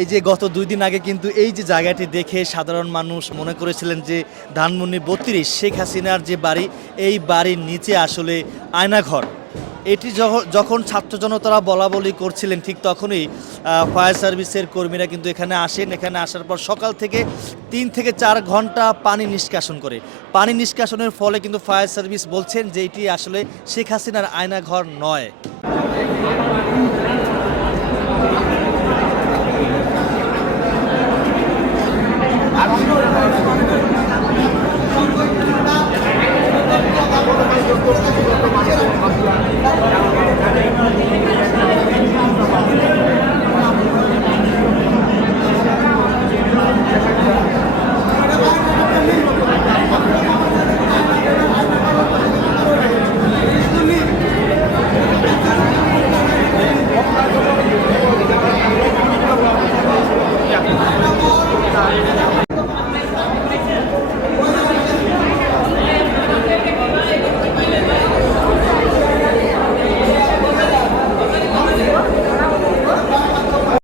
এই যে গত ২ দিন আগে কিন্তু এই যে জায়গাটি দেখে সাধারণ মানুষ মনে করেছিলেন যে ধানমন্ডি ৩২ শেখ হাসিনার যে বাড়ি, এই বাড়ির নিচে আসলে আয়নাঘর। এটি যখন ছাত্র জনতারা বলাবলি করছিলেন ঠিক তখনই ফায়ার সার্ভিসের কর্মীরা কিন্তু এখানে আসেন। এখানে আসার পর সকাল থেকে ৩ থেকে ৪ ঘন্টা পানি নিষ্কাশন করে। পানি নিষ্কাশনের ফলে কিন্তু ফায়ার সার্ভিস বলছেন যে এটি আসলে শেখ হাসিনার আয়নাঘর নয়।